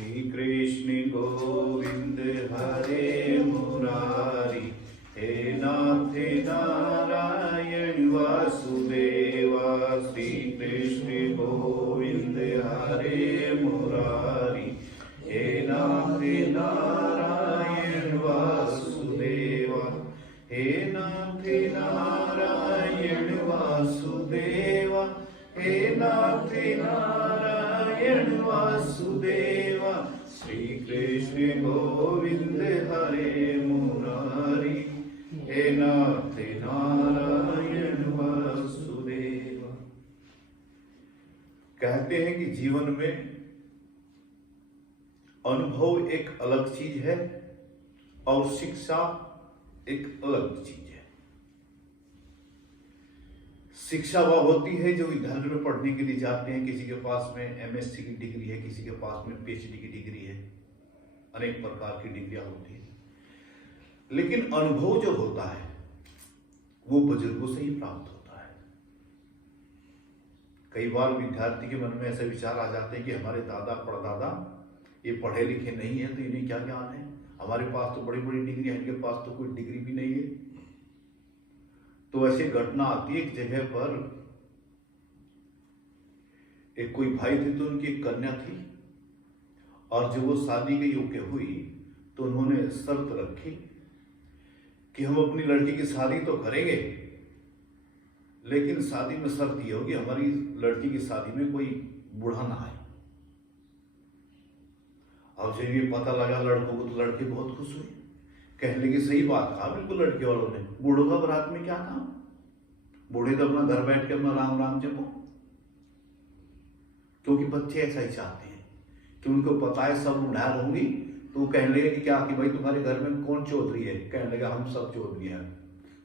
श्री कृष्ण गोविंद हरे मुरारी, हे नाथ नारायण वासुदेवा। श्री कृष्ण गोविंद हरे मुरारी, हे नाथ नारायण वासुदेवा। हे नाथ नारायण वासुदेवा, हे नाथ नारायण वासुदेवा। श्री कृष्ण गोविंद हरे मुरारी, हे नाथ नारायण वासुदेवा। कहते हैं कि जीवन में अनुभव एक अलग चीज है और शिक्षा एक अलग चीज है। शिक्षा वह होती है जो विद्यालय में पढ़ने के लिए जाते हैं। किसी के पास में एमएससी की डिग्री है, किसी के पास में पीएचडी की डिग्री है, अनेक प्रकार की डिग्रियां होती है। लेकिन अनुभव जो होता है वो बुजुर्गों से ही प्राप्त होता है। कई बार विद्यार्थी के मन में ऐसे विचार आ जाते हैं कि हमारे दादा परदादा ये पढ़े लिखे नहीं है तो इन्हें क्या ज्ञान है, हमारे पास तो बड़ी बड़ी डिग्री है, इनके पास तो कोई डिग्री भी नहीं है। तो ऐसी घटना आती है एक जगह पर, एक कोई भाई थे तो उनकी एक कन्या थी और जब वो शादी के योग्य हुई तो उन्होंने शर्त रखी कि हम अपनी लड़की की शादी तो करेंगे, लेकिन शादी में शर्त यह होगी हमारी लड़की की शादी में कोई बूढ़ा ना आए। अब जब ये पता लगा लड़कों को तो लड़के बहुत खुश हुए, कहने लगे सही बात कहा बिल्कुल लड़के वालों ने, बूढ़ों का बारात में क्या काम, बूढ़े तो अपना घर बैठ के अपना राम राम जपो। क्योंकि बच्चे ऐसा ही चाहते हैं कि उनको पता है सब उड़ार होंगी, तो कहने लगे कि क्या कि भाई तुम्हारे घर में कौन चौधरी है, कहने लगा हम सब चौधरी हैं।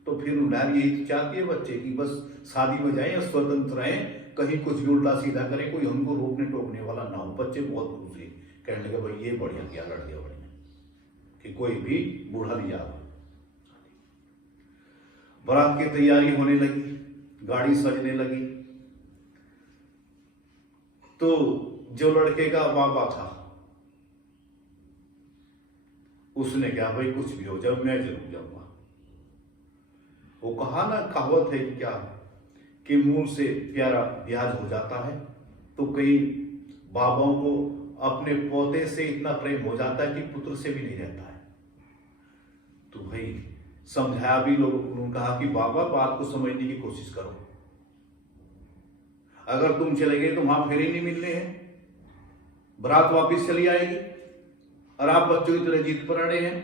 तो फिर उड़ार यही तो चाहती है बच्चे की बस शादी में जाए स्वतंत्र रहें, कहीं कुछ भी उल्टा सीधा करें, कोई हमको रोकने टोकने वाला ना हो। बच्चे बहुत खुश हुए, कहने लगे भाई ये बढ़िया किया लड़के बढ़िया कि कोई भी बूढ़ा नहीं जाता। बारात की तैयारी होने लगी, गाड़ी सजने लगी। तो जो लड़के का बाबा था उसने कहा भाई कुछ भी हो जाए मैं जरूर जाऊंगा। वो कहा ना कहावत है कि क्या कि मूल से प्यारा ब्याज हो जाता है। तो कई बाबाओं को अपने पोते से इतना प्रेम हो जाता है कि पुत्र से भी नहीं रहता है। तो भाई समझाया भी लोगों को, उन्होंने कहा कि बाबा बात को समझने की कोशिश करो, अगर तुम चले गए तो वहां फेरे नहीं मिलने हैं, बारात वापिस चली आएगी और आप बच्चों की तरह जीत पर अड़े हैं।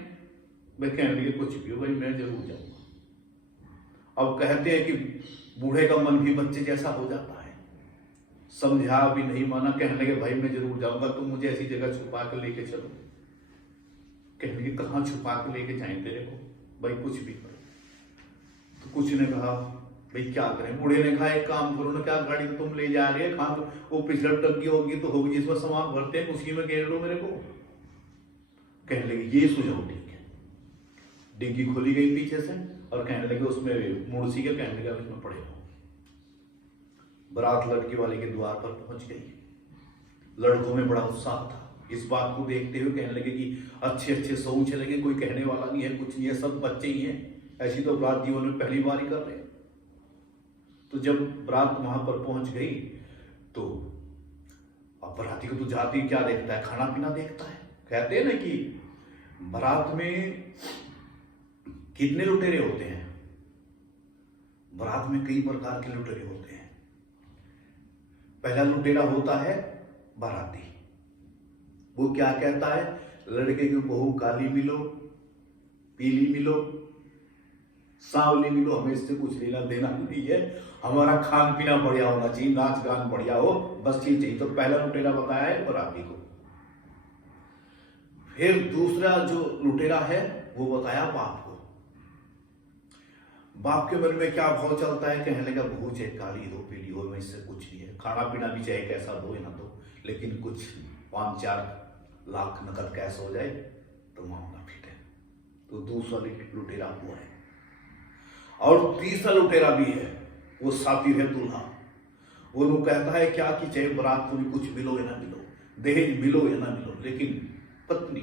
भाई कहने लगे कुछ भी हो भाई मैं जरूर जाऊंगा। अब कहते हैं कि बूढ़े का मन भी बच्चे जैसा हो जाता है, समझा भी नहीं माना, कहने लगे भाई मैं जरूर जाऊंगा, तुम मुझे ऐसी जगह छुपा कर लेके चलो। कहने लगे कहां छुपा के लेके जाएं तेरे को, भाई कुछ भी करो। तो कुछ ने कहा भाई क्या करें, बूढ़े ने कहा एक काम करो ना, क्या गाड़ी तो तुम ले जा रहे हैं, खान वो पिछले टंकी होगी तो होगी जिसमें सामान भरते हैं उसी में घेर लो मेरे को। कहने लगे ये सुझाव ठीक है। डिग्गी खोली गई पीछे से और कहने लगे उसमें मुड़सी के, कहने लगे उसमें पड़े हो। बारात लड़की वाले के द्वार पर पहुंच गई। लड़कों में बड़ा उत्साह था इस बात को देखते हुए, कहने लगे कि अच्छे अच्छे सौ चलेंगे, कोई कहने वाला नहीं है, कुछ नहीं है, सब बच्चे ही हैं, ऐसी तो बारात जीवन में पहली बार ही कर रहे हैं। तो जब बारात वहां पर पहुंच गई तो अब बाराती को तो जाती क्या देखता है, खाना पीना देखता है। कहते हैं ना कि बारात में कितने लुटेरे होते हैं, बारात में कई प्रकार के लुटेरे होते हैं। पहला लुटेरा होता है बाराती, वो क्या कहता है लड़के की बहू काली मिलो पीली मिलो सांवली मिलो, हमें इससे कुछ लेना देना नहीं है, हमारा खान पीना बढ़िया होना चाहिए, नाच गान बढ़िया हो, बस ये चाहिए। तो पहला लुटेरा बताया है बाराती को। फिर दूसरा जो लुटेरा है वो बताया बाप को। बाप के मन में क्या भाव चलता है, कहने लगा बहू चाहे काली हो पीली हो मैं इससे कुछ नहीं है, खाना पीना भी चाहे कैसा दो ना दो, लेकिन कुछ 5-4 लाख नकद कैश हो जाए तो मामला फिट है। तो दूसरा लुटेरा हुआ है। और तीसरा लुटेरा भी है, वो साथी है दूल्हा। वो लोग कहता है क्या कि चाहे बारात को भी कुछ मिलो या ना मिलो, दहेज मिलो या ना मिलो, लेकिन पत्नी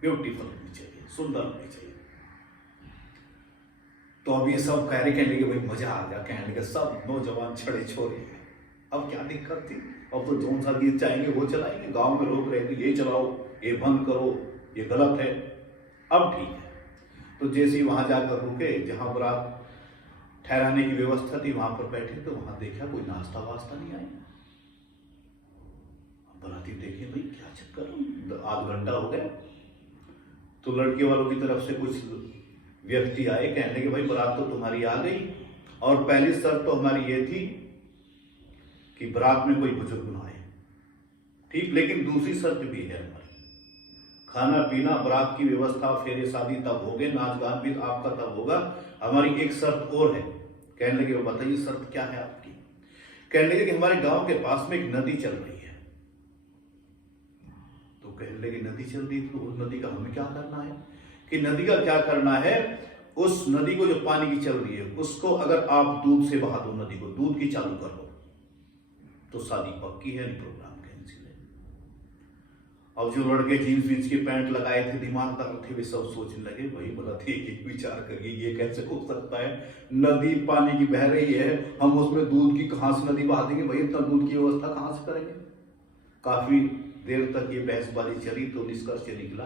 ब्यूटीफुल होनी चाहिए, सुंदर होनी चाहिए। तो अब ये सब कह रहे, कहने के भाई मजा आ गया, कहने के सब नौजवान छड़े छोड़े हैं। अब क्या दिक्कत थी, अब तो जौन सा गीत चाहेंगे वो चलाएंगे। गांव में लोग रहेंगे ये चलाओ, ये बंद करो, ये गलत है। अब ठीक है। तो जैसे ही वहां जाकर रुके, जहां बारात ठहराने की व्यवस्था थी, वहां पर बैठे तो वहां देखा कोई नाश्ता वास्ता नहीं आया। बाराती देखे भाई क्या चक्कर, आध घंटा हो गया। तो लड़के वालों की तरफ से कुछ व्यक्ति आए, कहने लगे भाई बारात तो तुम्हारी आ गई, और पहली शर्त तो हमारी ये थी कि बारात में कोई बुजुर्ग ना आए, ठीक, लेकिन दूसरी शर्त भी है हमारी, खाना पीना बारात की व्यवस्था फेरे शादी तब होगे, नाच गान भी आपका तब होगा, हमारी एक शर्त और है। कहने लगे वो बताइए शर्त क्या है आपकी। कहने लगे कि हमारे गांव के पास में एक नदी चल रही है। तो कहने लगे नदी चल रही, तो उस नदी का हमें क्या करना है, कि नदी का क्या करना है, उस नदी को जो पानी की चल रही है उसको अगर आप दूध से बहा दो, नदी को दूध की चालू कर दो, तो शादी पक्की है, प्रोग्राम कैंसिल है। अब जो लड़के जीन्स वीन्स की पैंट लगाए थे, दिमागदार थे, वे सब सोचने लगे भाई बड़ा ठीक विचार करिए, ये कैसे हो सकता है, नदी पानी की बह रही है, हम उसमें दूध की कहां से नदी बहा देंगे, भाई इतना दूध की व्यवस्था कहां से करेंगे। काफी देर तक ये बहसबाजी चली, तो निष्कर्ष निकला,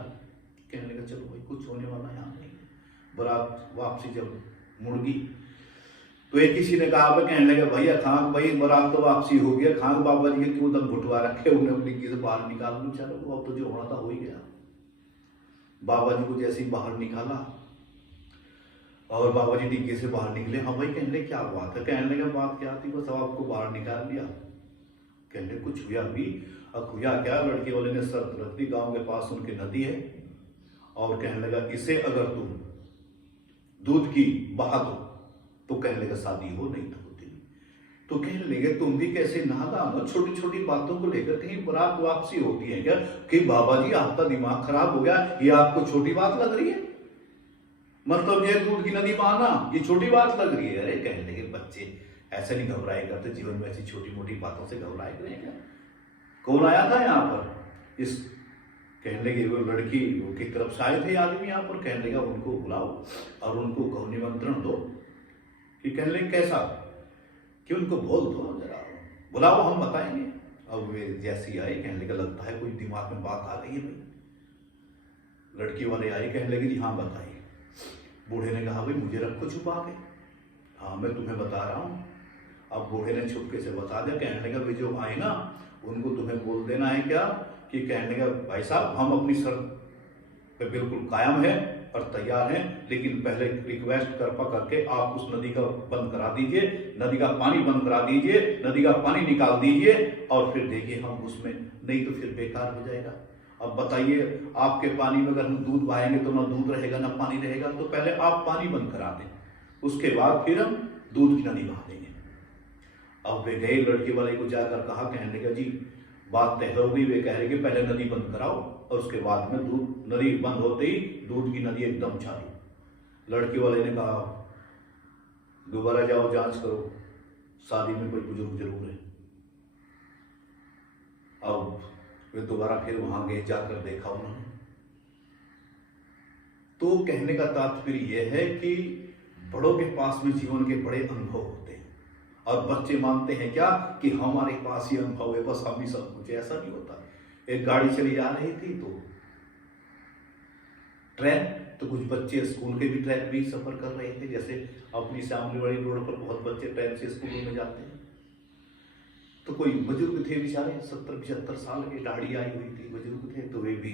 कहने लगा चलो भाई कुछ होने वाला यहाँ नहीं है। बारात वापसी जब मुड़ गई तो एक किसी ने कहा, कहने लगे भैया खाक भाई बारात तो वापसी हो गया, खाक बाबा जी के क्यों दम घुटवा रखे, उन्हें अपनी से बाहर निकाल लो, चलो अब तो जो होना था हो ही गया। बाबा जी को जैसे ही बाहर निकाला और बाबा जी डिग्गी से बाहर निकले, हाँ भाई कहने क्या बात है, कहने लगा बात क्या थी, बस आपको बाहर निकाल दिया। कहने कुछ हुआ भी, अब हुआ क्या, लड़के वाले ने शर्त रख दी, गांव के पास उनकी नदी है, और कहने लगा इसे अगर तुम दूध की बहा दो तो कहने लगा शादी हो, नहीं तो होती नहीं। तो कहने लगे तुम भी कैसे नादान, छोटी छोटी बातों को लेकर कहीं बारात वापसी होती है क्या, कि बाबा जी आपका दिमाग खराब हो गया, ये आपको छोटी बात लग रही है, मतलब ये दूध की नदी बहाना ये छोटी बात लग रही है। अरे कहने लगे बच्चे ऐसे नहीं घबराए करते, जीवन में ऐसी छोटी मोटी बातों से घबराए करें क्या। कौन आया था यहाँ पर, इस कहने लगे वो लड़की वो की तरफ से आए थे आदमी यहाँ पर, कहने लगा उनको बुलाओ और उनको कहो निमंत्रण दो, कि कहने लगे कैसा, कि उनको बोल दो जरा, बुलाओ हम बताएंगे। अब वे जैसे ही आए, कहने लगा लगता है कोई दिमाग में बात आ गई है भाई। लड़की वाले आए, कहने लगे जी हाँ बताइए। बूढ़े ने कहा भाई मुझे रखो छुपा के, हाँ मैं तुम्हें बता रहा हूँ। अब बूढ़े ने छुपके से बता दिया, कहने लगा वे जो आए ना उनको तुम्हें बोल देना है क्या, कि कहने लगा भाई साहब हम अपनी शर्त पे बिल्कुल कायम है और तैयार हैं, लेकिन पहले रिक्वेस्ट कर करके आप उस नदी का बंद करा दीजिए, नदी का पानी बंद करा दीजिए, नदी का पानी निकाल दीजिए, और फिर देखिए हम उसमें, नहीं तो फिर बेकार हो जाएगा। अब बताइए आपके पानी में अगर हम दूध बहाएंगे तो ना दूध रहेगा ना पानी रहेगा, तो पहले आप पानी बंद करा दें, उसके बाद फिर हम दूध की नदी बहा देंगे। अब वे गए लड़के वाले को जाकर कहा, कहने लगा जी बात तय हो गई। वे कह रहे कि पहले नदी बंद कराओ और उसके बाद में दूध, नदी बंद होते ही दूध की नदी एकदम चालू। लड़के वाले ने कहा दोबारा जाओ जांच करो, शादी में कोई बुजुर्ग जरूर है। अब वे दोबारा फिर वहां गए, जाकर देखा उन्होंने। तो कहने का तात्पर्य यह है कि बड़ों के पास में जीवन के बड़े अनुभव होते हैं, और बच्चे मानते हैं क्या कि हमारे पास ही अनुभव है, बस हम ही सब कुछ। ऐसा नहीं होता। एक गाड़ी चली जा रही थी तो ट्रेन, तो कुछ बच्चे स्कूल के भी ट्रेन भी सफर कर रहे थे, जैसे अपनी सामने वाली रोड पर बहुत बच्चे ट्रेन से स्कूल में जाते हैं। तो कोई बुजुर्ग थे बेचारे 70-75 साल के, दाढ़ी आई हुई थी, बुजुर्ग थे, तो वे भी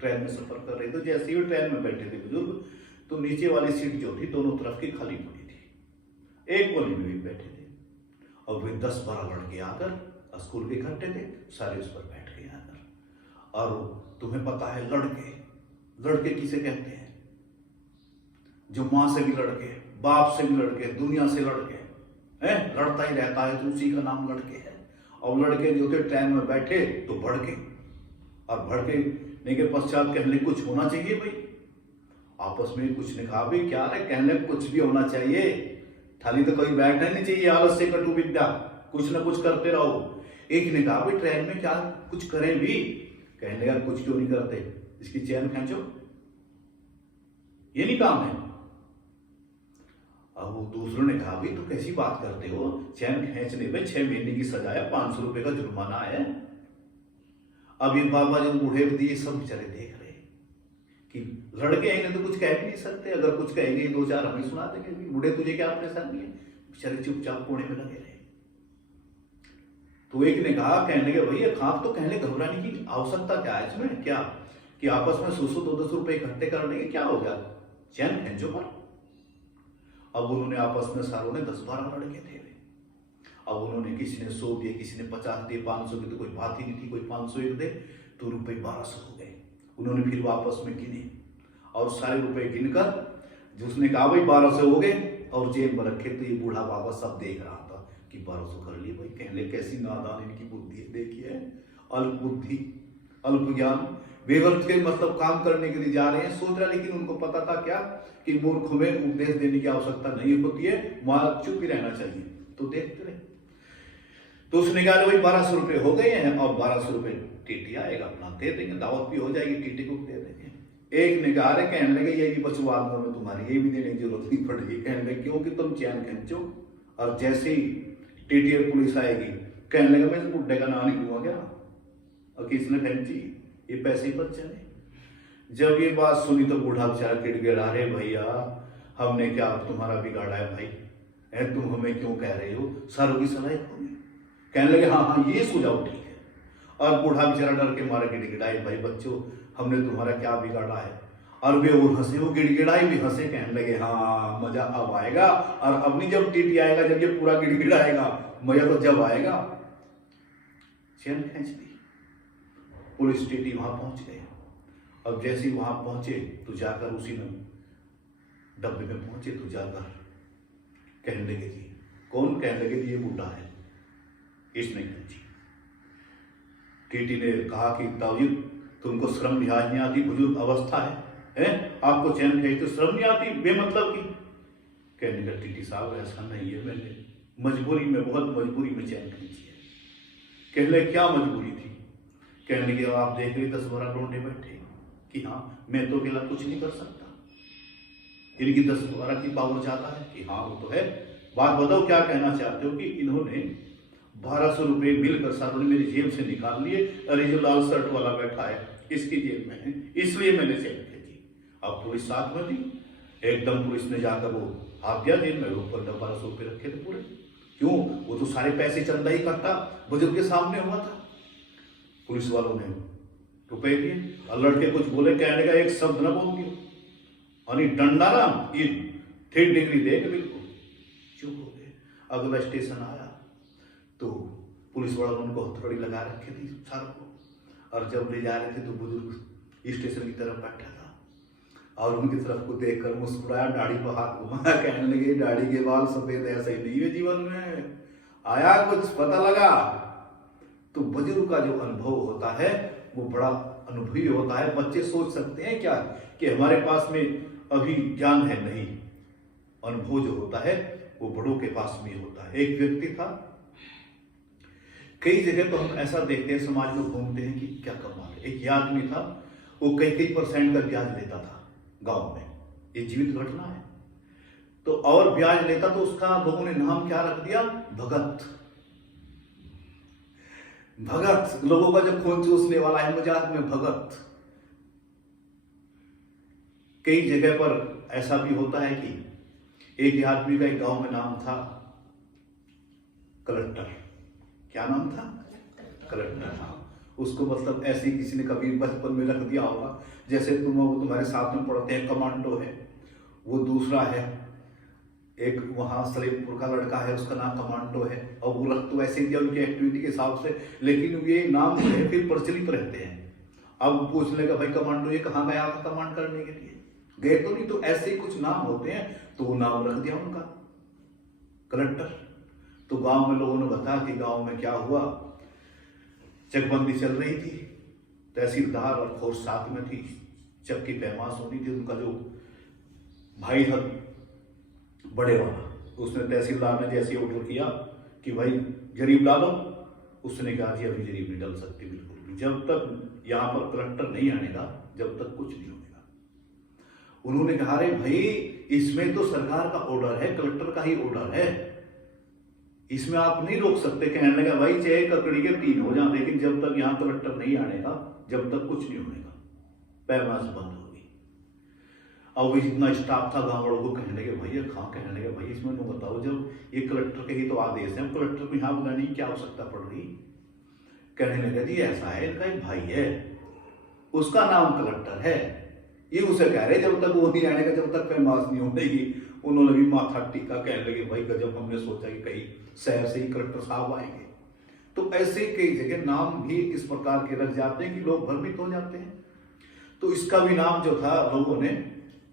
ट्रेन में सफर कर रहे थे। जैसे ही ट्रेन में बैठे थे बुजुर्ग, तो नीचे वाली सीट जो थी दोनों तरफ की खाली पड़ी थी, एक कोने में भी बैठे थे। और वे 10-12 लड़के आकर स्कूल के इकट्ठे थे, सारे उस पर बैठ गए आकर। और तुम्हें पता है लड़के किसे कहते हैं, जो माँ से भी लड़के, बाप से भी लड़के, दुनिया से लड़के हैं, लड़ता ही रहता है, तो उसी का नाम लड़के है। और लड़के जो थे ट्रेन में बैठे तो भड़के, और भड़के के पश्चात कहने कुछ होना चाहिए भाई, आपस में कुछ ने कहा भाई क्या है, कहने कुछ भी होना चाहिए, थाली तो कभी बैठना नहीं चाहिए, आलस से कटु विद्या, कुछ ना कुछ करते रहो। एक ने कहा भाई ट्रेन में क्या कुछ करें भी? कहने लगा कुछ क्यों नहीं करते, इसकी चैन खींचो, ये नहीं काम है। अब वो दूसरों ने कहा भाई तो कैसी बात करते हो, चैन खींचने में 6 महीने की सजा है, 500 रुपए का जुर्माना है। अब ये बाबा जो बूढ़े दिए सब बेचारे देख रहे कि लड़के आएंगे तो कुछ कह भी नहीं सकते, अगर कुछ कहेंगे 2-4 हमें सुना देंगे, बूढ़े तुझे क्या परेशानी है। बेचारे चुपचाप कोने में लगे रहे। तो एक ने कहा, कहने लगे भैया खाप तो कहने घबराने की आवश्यकता क्या है इसमें, क्या कि आपस में 100-200 रुपए इकट्ठे कर लेंगे, क्या हो गया, चैन खींचो पर। अब उन्होंने आपस में सारों ने 10-12 लड़के थे। अब उन्होंने किसी ने 100 दिए, किसी ने 50 दिए, 500 की तो कोई बात ही नहीं थी, कोई 500 एक दे, तो रुपए 1200 हो गए। उन्होंने फिर वापस में गिने और सारे रुपए गिनकर जिसने कहा भाई 1200 हो गए और जेब में रखे, तो ये बूढ़ा बाबा सब देख रहा था कि 1200 कर लिए भाई। कहने कैसी नादान इनकी बुद्धि है, देखिए अल्प बुद्धि अल्प ज्ञान, बेवक्त के मतलब काम करने के लिए जा रहे हैं सोच रहा, लेकिन उनको पता था क्या कि मूर्ख में उपदेश देने की आवश्यकता नहीं होती है, वहां चुप ही रहना चाहिए। तो देखते रहे। तो उसने कहा भाई 1200 रुपए हो गए हैं और 1200 रुपए टीटी आएगा अपना दे देंगे, दावत भी हो जाएगी, टीटी को दे देंगे। एक ने कहा रे, कहने लगे ये भी बचवा में तुम्हारी ये भी देने की जरूरत नहीं पड़ेगी। कहने लगे क्योंकि तुम चैन खींचो और जैसे ही टीटी और पुलिस आएगी, कहने लगे मैं इस बुड्ढे का नाम नहीं लूंगा क्या, और किसने खींची, ये पैसे ही बच जाए। जब ये बात सुनी तो बूढ़ा बेचारा गिड़गिड़ा, रे भैया हमने क्या तुम्हारा बिगाड़ा है भाई, तुम हमें क्यों कह रहे हो, सारों की सलाह होगी। कहने लगे हाँ हाँ ये सुझाव ठीक है। और बूढ़ा बेचारा डर के मारे गिड़गिड़ाए, भाई बच्चों हमने तुम्हारा क्या बिगाड़ा है। और वे वो हंसे, वो गिड़गिड़ाए भी हंसे, कहने लगे हाँ मजा अब आएगा, और अभी जब टीटी आएगा, जब ये पूरा गिड़गिड़ाएगा, मजा तो जब आएगा। चैन खींच दी, पुलिस टीटी वहां पहुंच गए। अब जैसे ही वहां पहुंचे तो जाकर उसी में डब्बे में पहुंचे तो जाकर कहने लगे जी कौन, कहने लगे ये बुड्ढा है, इसने खींची। टीटी ने कहा कि ताऊजी तुमको शर्म लिहाज नहीं आती, बुजुर्ग अवस्था है आपको चैन खींच तो शर्म नहीं आती बेमतलब की। कहने लगा टीटी साहब ऐसा नहीं है, मैंने मजबूरी में, बहुत मजबूरी में चैन खींची है। कहने लगे क्या मजबूरी थी। कहने लगे आप देख रहे 10-12 लोंडे बैठे कि हाँ मैं तो अकेला कुछ नहीं कर सकता, इनकी 10-12 की पावर ज्यादा है कि हाँ वो तो है। बात बताओ क्या कहना चाहते हो कि इन्होंने 1200 रुपए मिलकर सारों ने मेरी जेब से निकाल लिए, अरे जो लाल शर्ट वाला बैठा है इसकी जेब में है, इसलिए मैंने चैन खींची। अब पुलिस साथ में थी, एकदम पुलिस ने जाकर वो हाथ दिया जेब में, ऊपर 1200 रुपए रखे थे पूरे। क्यों, वो तो सारे पैसे चंदा ही करता, बुजुर्ग के सामने हुआ था। पुलिस वालों ने रुपए दिए और लड़के कुछ बोले, कहने का एक शब्द न बोल दिया, और डंडा ना ये 3 डिग्री देगा बिल्कुल, चुप हो गए। अगला स्टेशन आया तो पुलिस वालों ने उनको हथौड़ी लगा रखी थी सर को, और जब ले जा रहे थे तो बुजुर्ग स्टेशन की तरफ बैठा था और उनकी तरफ को देखकर मुस्कुराया, दाढ़ी पर हाथ घुमाया, कहने लगे दाढ़ी के बाल सफेद ऐसे ही नहीं है जीवन में, आया कुछ पता लगा। तो बुजुर्ग का जो अनुभव होता है वो बड़ा अनुभवी होता है। बच्चे सोच सकते हैं क्या कि हमारे पास में अभी ज्ञान है, नहीं, अनुभव जो होता है वो बड़ों के पास में होता है। एक व्यक्ति था, कई जगह तो हम ऐसा देखते हैं समाज में घूमते हैं कि क्या कमाल है। एक आदमी था, वो कई % का ब्याज लेता था गांव में, ये जीवित घटना है। तो और ब्याज लेता तो उसका लोगों ने नाम क्या रख दिया, भगत। भगत, लोगों का जो खून चूसने वाला है, मजाक में भगत। कई जगह पर ऐसा भी होता है कि एक आदमी का एक गांव में नाम था कलेक्टर। क्या नाम था, कलेक्टर। उसको मतलब ऐसे किसी ने कभी बचपन में रख दिया होगा, जैसे तुम्हारे साथ में पढ़ते हैं कमांडो है, वो दूसरा है, एक वहां सलेमपुर का लड़का है उसका नाम कमांडो है, और वो रख तो ऐसे दिया उनकी एक्टिविटी के हिसाब से, लेकिन ये नाम जो है फिर प्रचलित रहते हैं। अब पूछ लेगा भाई कमांडो ये कहाँ गया था कमांड करने के लिए, गए तो नहीं, तो ऐसे ही कुछ नाम होते हैं, तो वो नाम रख दिया उनका कलेक्टर। तो गांव में लोगों ने बताया कि गांव में क्या हुआ, चकबंदी चल रही थी, तहसीलदार और खोर साथ में थी, चक की पैमाश होनी थी। उनका जो भाई था बड़े वाला, उसने तहसीलदार ने जैसे ऑर्डर किया कि भाई गरीब डालो, उसने कहा जी अभी जरीब नहीं डल सकती बिल्कुल भी, जब तक यहाँ पर कलेक्टर नहीं आएगा जब तक कुछ नहीं होगा। उन्होंने कहा अरे भाई इसमें तो सरकार का ऑर्डर है, कलेक्टर का ही ऑर्डर है, इसमें आप नहीं रोक सकते। कहने लगा भाई चाहे ककड़ी के 3 हो जाए, लेकिन जब तक यहाँ कलेक्टर नहीं आएगा जब तक कुछ नहीं होगा, पैमास बंद होगी। अब इतना स्टाफ था गाँव वालों को, कहने लगे भैया कहाँ, कहने लगे भाई इसमें तो बताओ जब ये कलेक्टर के ही तो आदेश है, कलेक्टर को यहाँ बुलाने की क्या आवश्यकता पड़ रही। कहने लगे जी ऐसा है, इनका एक भाई है उसका नाम कलेक्टर है, ये उसे कह रहे जब तक वो नहीं आएगा जब तक पैमास नहीं होगी। उन्होंने भी माथा टीका, कहने लगे भाई गजब, हमने सोचा कि कहीं शहर से ही कलेक्टर साहब आएंगे। तो ऐसे कई जगह नाम भी इस प्रकार के रख जाते हैं कि लोग भ्रमित हो जाते हैं। तो इसका भी नाम जो था लोगों ने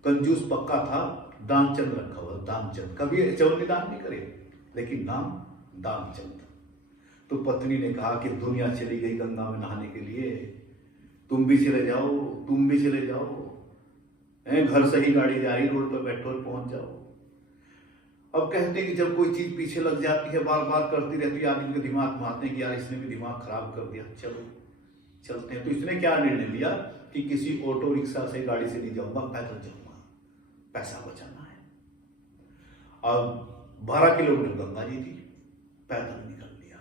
कंजूस पक्का था, दानचंद रखा हुआ, दानचंद। कभी चौनी दान नहीं करे लेकिन नाम दानचंद। तो पत्नी ने कहा कि दुनिया चली गई गंगा में नहाने के लिए, तुम भी चले जाओ, तुम भी चले जाओ, घर से ही गाड़ी जा रही, रोड पर बैठो और पहुंच जाओ। अब कहते हैं कि जब कोई चीज पीछे लग जाती है, बार बार करती रहती है, आदमी के दिमाग में आते हैं कि यार इसने भी दिमाग खराब कर दिया, चलो चलते हैं। तो इसने क्या निर्णय लिया कि किसी ऑटो रिक्शा से गाड़ी से नहीं जाऊंगा, पैदल जाऊंगा, पैसा बचाना है। अब 12 किलोमीटर गंगा जी थी, पैदल निकल लिया।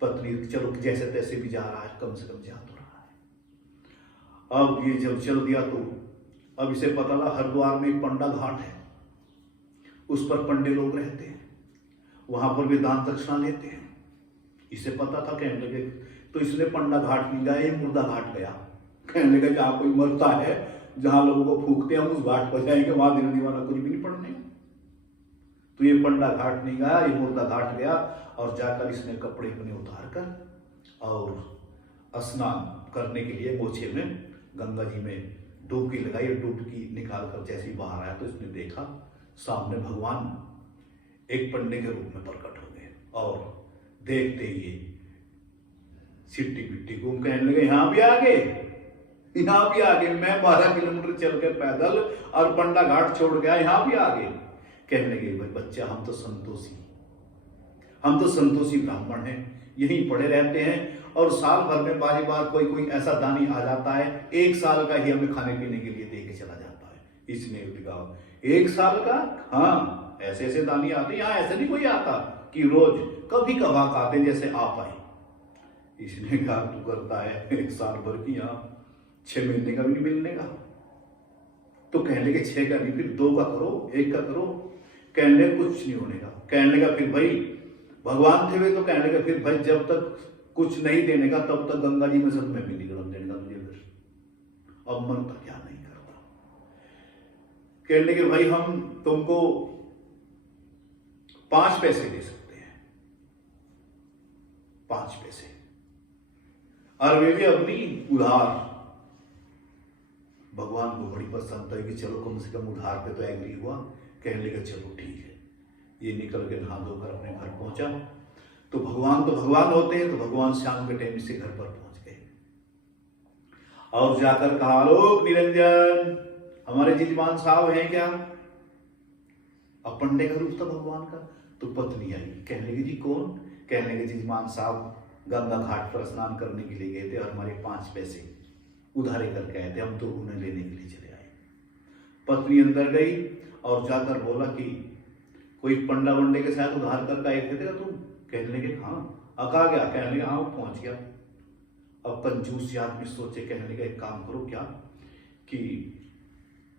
पत्नी चलो जैसे तैसे भी जा रहा है, कम से कम जा तो रहा है। अब ये जब चल दिया तो अब इसे पता लगा हरिद्वार में एक पंडा घाट है, उस पर पंडे लोग रहते हैं, वहां पर भी दान दक्षिणा लेते हैं। इसे पता था, कहने लगे तो इसने पंडा घाट नहीं गया, ये मुर्दा घाट गया। कहने लगे जहां कोई मरता है, जहां लोगों को फूकते हैं, हम उस घाट पर जाएंगे, वहां दिन दीवाना कुछ भी नहीं पढ़ने। तो ये पंडा घाट नहीं गया, ये मुर्दा घाट गया और जाकर इसने कपड़े अपने उतार कर और स्नान करने के लिए मोछे में गंगा जी में डुबकी लगाई। डुबकी निकाल कर जैसे ही बाहर आया तो इसने देखा सामने भगवान एक पंडे के रूप में प्रकट हो गए और देखते ही सिट्टी पिट्टी घूम, कहने लगे यहाँ भी आ गए, यहाँ भी आ गए। मैं 12 किलोमीटर चल के पैदल और पंडा घाट छोड़ गया, यहाँ भी आ गए। कहने लगे भाई बच्चा हम तो संतोषी ब्राह्मण हैं, यहीं पड़े रहते हैं और साल भर में बारी बार कोई कोई ऐसा दानी आ जाता है, 1 साल का ही हमें खाने पीने के लिए दे के चला जाता है। इसने कहा 1 साल का, हाँ ऐसे ऐसे दानी आते, यहाँ ऐसे नहीं कोई आता कि रोज, कभी कभार आते जैसे आप आए। इसने कहा तू करता है 1 साल भर की, यहाँ 6 महीने का भी नहीं मिलने का। तो कहने लगे 6 का नहीं, फिर 2 का करो, 1 का करो। कहने लगे कुछ नहीं होने का। कहने लगा फिर भाई भगवान थे वे, तो कहने लगा फिर भाई जब तक कुछ नहीं देने का तब तक गंगा जी में सब में भी निकल देने का तुझे। फिर अब मन तो क्या नहीं करता। कहने लगे भाई हम तुमको 5 पैसे दे सकते हैं, 5 पैसे, और वे भी अपनी उधार। भगवान को बड़ी पसंद है कि चलो कम से कम उधार पे तो एग्री हुआ। कहने लगा चलो ठीक है। ये निकल के नहा धोकर अपने घर पहुंचा। तो भगवान होते हैं, तो भगवान शाम के टाइम से घर पर पहुंच गए और जाकर कहा आलोक निरंजन, हमारे जजमान साहब हैं क्या? अब पंडे का रूप था भगवान का। तो पत्नी आई, कहने लगी जी कौन? कहने लगे जजमान साहब गंगा घाट पर स्नान करने के लिए गए थे और हमारे 5 पैसे उधारे करके आए थे, हम तो उन्हें लेने के लिए चले आए। पत्नी अंदर गई और जाकर बोला कि कोई पंडा वंडे के साथ उधार करके आए थे तुम? कहने लगे हाँ। अका गया? कहने लगे हाँ, पहुंच गया। अब कंजूस आदमी सोचे, कहने लगे एक काम करो क्या कि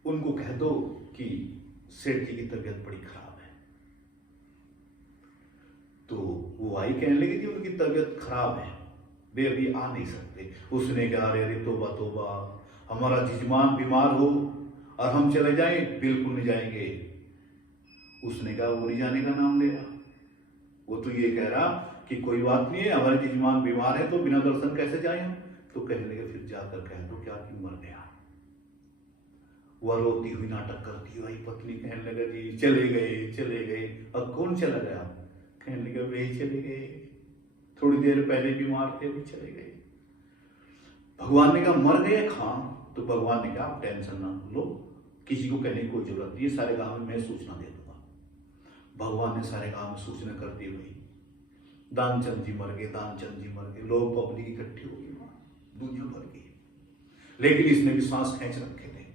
उनको कह दो कि सेठ जी की तबीयत बड़ी खराब है। तो वो आई, कहने लगी कि उनकी तबीयत खराब है, वे अभी आ नहीं सकते। उसने कहा अरे तोबा तोबा, हमारा जजमान बीमार हो और हम चले जाएं? बिल्कुल नहीं जाएंगे। उसने कहा वो नहीं जाने का नाम लेगा, वो तो ये कह रहा कि कोई बात नहीं है, हमारे जजमान बीमार है तो बिना दर्शन कैसे जाए हम। तो कहने लगे फिर जाकर कह दो क्या कि मर गया। वह रोती हुई नाटक करती हुई पत्नी कहने लगा जी चले गए। अब कौन चला गया? कहने लगे वे ही चले गए, थोड़ी देर पहले बीमार थे, भी चले गए। भगवान ने कहा मर गए? हाँ। तो भगवान ने कहा आप टेंशन ना लो, किसी को कहने की कोई जरूरत नहीं है, सारे गांव में मैं सूचना दे दूंगा। भगवान ने सारे गांव में सूचना करती हुई दानचंद जी मर गए, दानचंद जी मर गए, लोग पब्लिक इकट्ठी हो गई, दुनिया भर गई, लेकिन इसने भी सांस खींच रखे थे।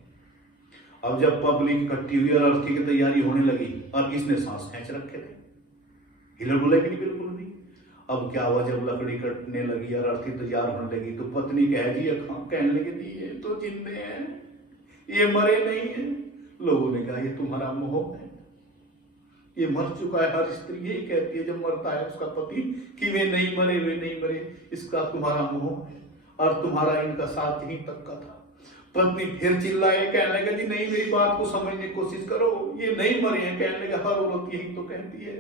अब जब पब्लिक इकट्ठी हुई और अर्थी की तैयारी होने लगी और इसने सांस खींच रखे थे, हिलर डुले भी नहीं, बिल्कुल भी। अब क्या हुआ, जब लकड़ी कटने लगी और अर्थी तैयार होने लगी तो पत्नी कह दी, कहने लगी थी ये तो जिंदे हैं, ये मरे नहीं है। लोगों ने कहा ये तुम्हारा मोह है, ये मर चुका है। हर स्त्री यही कहती है जब मरता है उसका पति कि वे नहीं मरे, वे नहीं मरे, इसका तुम्हारा मोह है और तुम्हारा इनका साथ यहीं तक का था। पत्नी फिर चिल्लाए, कहने लगा जी नहीं, मेरी बात को समझने की कोशिश करो, ये नहीं मरे हैं। कहने लगा हर औरत यही तो कहती है,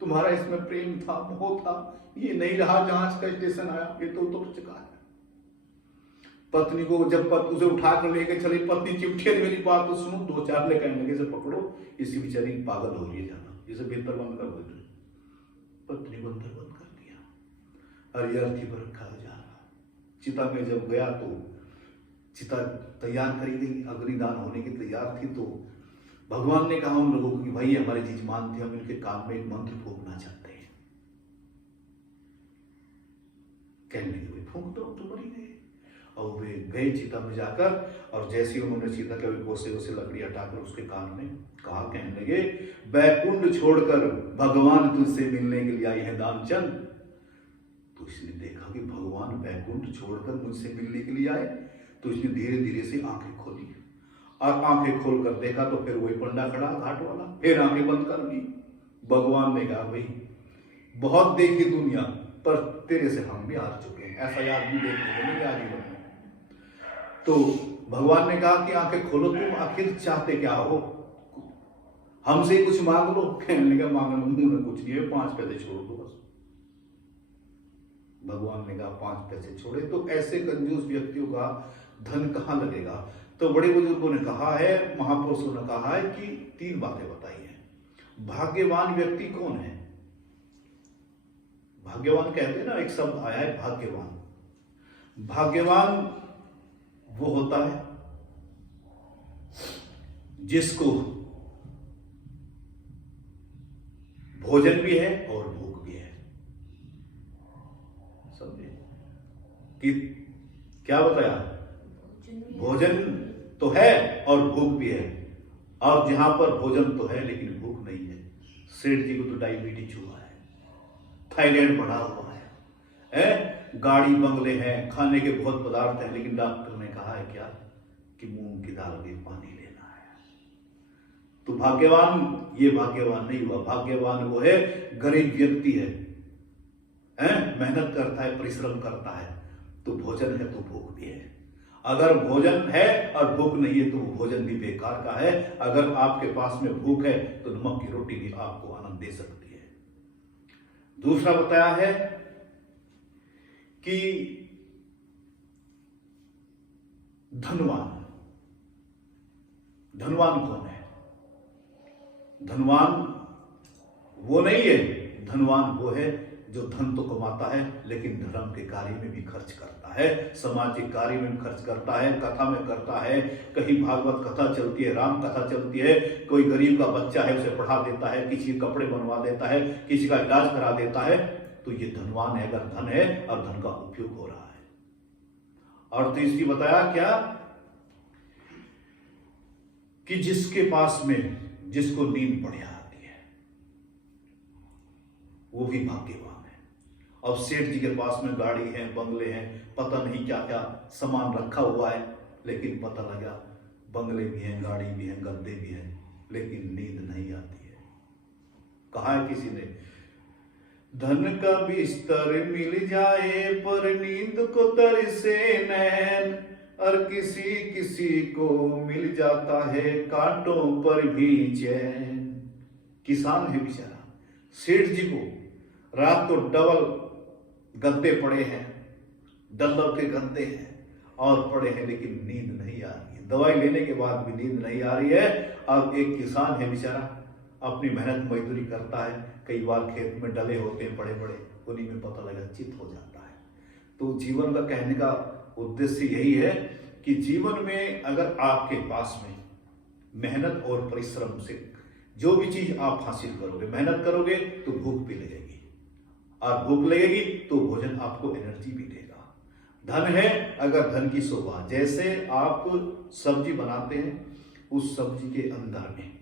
तुम्हारा इसमें प्रेम था, मोह था, ये नहीं रहा, जांच का स्टेशन आया, ये तो उतर चुका है। पत्नी को जब उसे उठा कर लेकर चली, पत्नी चिपठी, मेरी बात तो सुनो। दो चार ले कहने लगे, इसे पकड़ो, इसी बेचारी पागल हो रही है, जाना इसे भीतर बंद कर दो। पत्नी को अंदर बंद कर दिया और ये अर्थी पर रखा जा रहा। चिता में जब गया तो चिता तैयार करी गई, अग्निदान होने की तैयार थी। तो भगवान ने कहा उन लोगों को कि भाई हमारे जजमान थे, हम इनके कान में एक मंत्र फूंकना चाहते हैं। कहने लगे भाई फूंक दो, तो मरी गए। और वे गए चिता में जाकर, और जैसे ही उन्होंने चिता के कोसे उसे लकड़ी हटाकर उसके कान में कहा, कहने लगे बैकुंठ छोड़कर भगवान तुझसे मिलने के लिए आई है दानचंद। तो इसने देखा कि भगवान बैकुंठ छोड़कर मुझसे मिलने के लिए आए। तो इसने धीरे धीरे से आंखें खोली और आंखें खोलकर देखा तो फिर वही पंडा खड़ा घाट वाला, फिर आंखें बंद कर ली। भगवान ने कहा भाई बहुत देखी दुनिया, पर तेरे से हम भी हार चुके हैं, ऐसा याद भी देखने को नहीं आगे बढ़ना। तो भगवान ने कहा कि आंखें खोलो, तुम आखिर चाहते क्या हो, हमसे कुछ मांग लो। कहने लगा मांगना मुंह में कुछ नहीं है, 5 पैसे छोड़ दो बस। भगवान ने कहा 5 पैसे छोड़े। तो ऐसे कंजूस व्यक्तियों का धन कहाँ लगेगा। तो बड़े बुजुर्गों ने कहा है, महापुरुषों ने कहा है कि 3 बातें बताई हैं। भाग्यवान व्यक्ति कौन है। भाग्यवान कहते हैं ना, एक शब्द आया है भाग्यवान। भाग्यवान वो होता है जिसको भोजन भी है और भूख भी है। समझे कि क्या बताया, भोजन तो है और भूख भी है। और जहां पर भोजन तो है लेकिन भूख नहीं है, सेठ जी को तो डायबिटीज हुआ है, थायराइड बढ़ा हुआ है, गाड़ी बंगले हैं, खाने के बहुत पदार्थ हैं, लेकिन डॉक्टर ने कहा है क्या कि मूंग की दाल में पानी लेना है। तो भाग्यवान ये भाग्यवान नहीं हुआ। भाग्यवान वो है गरीब व्यक्ति है, मेहनत करता है, परिश्रम करता है, तो भोजन है तो भूख भी है। अगर भोजन है और भूख नहीं है तो वो भोजन भी बेकार का है। अगर आपके पास में भूख है तो नमक की रोटी भी आपको आनंद दे सकती है। दूसरा बताया है कि धनवान, धनवान कौन है। धनवान वो नहीं है, धनवान वो है जो धन तो कमाता है लेकिन धर्म के कार्य में भी खर्च करता है, सामाजिक कार्य में भी खर्च करता है, कथा में करता है। कहीं भागवत कथा चलती है, राम कथा चलती है, कोई गरीब का बच्चा है उसे पढ़ा देता है, किसी के कपड़े बनवा देता है, किसी का इलाज करा देता है। तो ये धनवान है अगर धन है और धन का उपयोग हो रहा है। और तीसरी बताया क्या कि जिसके पास में जिसको नींद बढ़िया आती है वो भी भाग्यवान है। अब सेठ जी के पास में गाड़ी है, बंगले हैं, पता नहीं क्या क्या सामान रखा हुआ है, लेकिन पता लगा बंगले भी हैं, गाड़ी भी है, गद्दे भी हैं, लेकिन नींद नहीं आती है। कहा है किसी ने, धन का बिस्तर मिल जाए पर नींद को तरसे नैन, और किसी किसी को मिल जाता है कांटों पर भी चैन। किसान है बेचारा, सेठ जी को रात को डबल गद्दे पड़े हैं, डल्लर के गद्दे हैं और पड़े हैं, लेकिन नींद नहीं आ रही है। दवाई लेने के बाद भी नींद नहीं आ रही है। अब एक किसान है बेचारा, अपनी मेहनत मजदूरी करता है, कई बार खेत में डले होते हैं बड़े बड़े, उन्हीं में पता लगा चित हो जाता है। तो जीवन का कहने का उद्देश्य यही है कि जीवन में अगर आपके पास में मेहनत और परिश्रम से जो भी चीज आप हासिल करोगे, मेहनत करोगे तो भूख भी लगेगी, और भूख लगेगी तो भोजन आपको एनर्जी भी देगा। धन है, अगर धन की शोभा, जैसे आप सब्जी बनाते हैं, उस सब्जी के अंदर में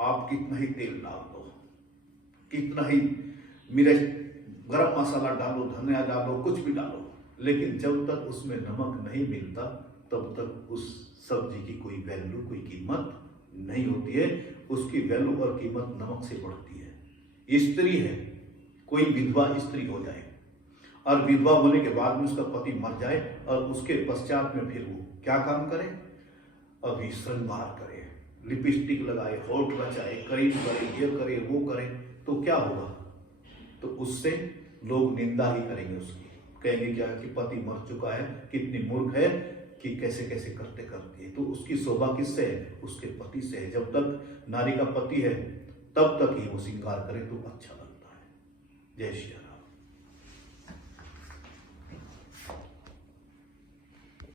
आप कितना ही तेल डाल दो, कितना ही मिर्च, गरम मसाला डालो, धनिया डालो, कुछ भी डालो, लेकिन जब तक उसमें नमक नहीं मिलता तब तक उस सब्जी की कोई वैल्यू, कोई कीमत नहीं होती है। उसकी वैल्यू और कीमत नमक से बढ़ती है। स्त्री है, कोई विधवा स्त्री हो जाए और विधवा होने के बाद में उसका पति मर जाए और उसके पश्चात में फिर वो क्या काम करे, अभी श्रृंगार करे, लिपस्टिक लगाए, होठ रचाए, क्रीम करे, ये करे, वो करे, तो क्या होगा? तो उससे लोग निंदा ही करेंगे उसकी, कहेंगे क्या कि पति मर चुका है, कितनी मूर्ख है कि कैसे कैसे करते करती है। तो उसकी शोभा किससे है? उसके पति से है। जब तक नारी का पति है तब तक ही वो श्रृंगार करे तो अच्छा लगता है। जय श्री राम।